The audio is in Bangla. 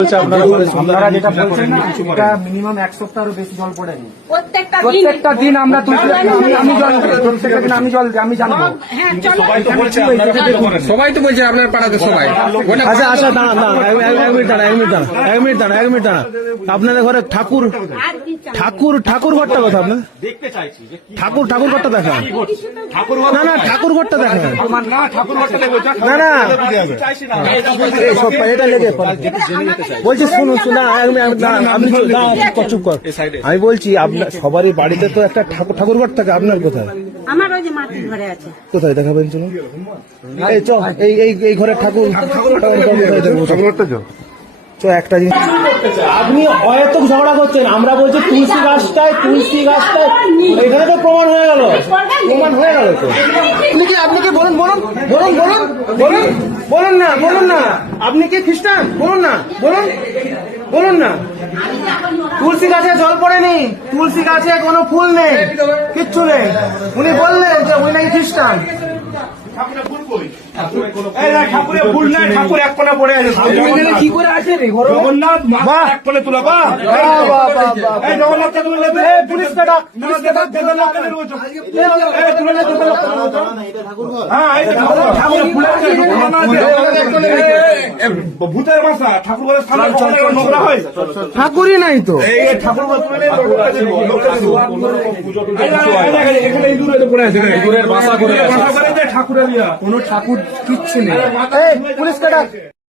আপনারা যেটা বলছেন না, এটা মিনিমাম এক সপ্তাহেরও বেশি জল পড়েনি। প্রত্যেকটা দিন আমরা আমি জল প্রত্যেকটা দিন আমি জল দিই, আমি জানবো। সবাই তো বলছে আপনার পাড়াতে সবাই। আচ্ছা আচ্ছা দাঁড়ান এক মিনিট দাঁড়ান। আপনাদের ঘরে ঠাকুর ঘরটা কথা আপনার দেখতে চাইছি যে ঠাকুর ঘরটা দেখা না ঠাকুর ঘরটা দেখা না ঠাকুর ঘরটা দেখো না চাইছি না এটা লেগে বলছি শুনুন আপনি চুপ কর। আমি বলছি আপনার সবারই বাড়িতে তো একটা ঠাকুর ঘর থাকে, আপনার কোথায়? আমার ওই যে মাটির ঘরে আছে। কোথায় দেখাবেন চলুন। এই ঘরে ঠাকুর একটা জিনিস আপনি অহেতুক ঝগড়া করছেন। আমরা বলছি তুলসী গাছটায় এখানে তো প্রমাণ হয়ে গেল তো। আপনি কি বলুন না আপনি কি খ্রিস্টান? বলুন না তুলসী গাছে জল পড়েনি, তুলসী গাছে কোনো ফুল নেই, কিচ্ছু নেই। উনি বললেন যে উনি নাকি খ্রিস্টান। ঠাকুরের ভুল নাই, ঠাকুর এক কোণে পড়ে আছে। কি করে আছে জগন্নাথ এক কোণে তুলা জগন্নাথ তুলে নেবে। পুলিশকে ডাক ভূতের বাসা ঠাকুর নোংরা হয়, ঠাকুরই নাই তো। ঠাকুর এখানে ইঁদুরে পড়ে আছে, ইঁদুরের বাসা করে ঠাকুরের কোনো ঠাকুর কিচ্ছু নেই। পুলিশকে ডাক।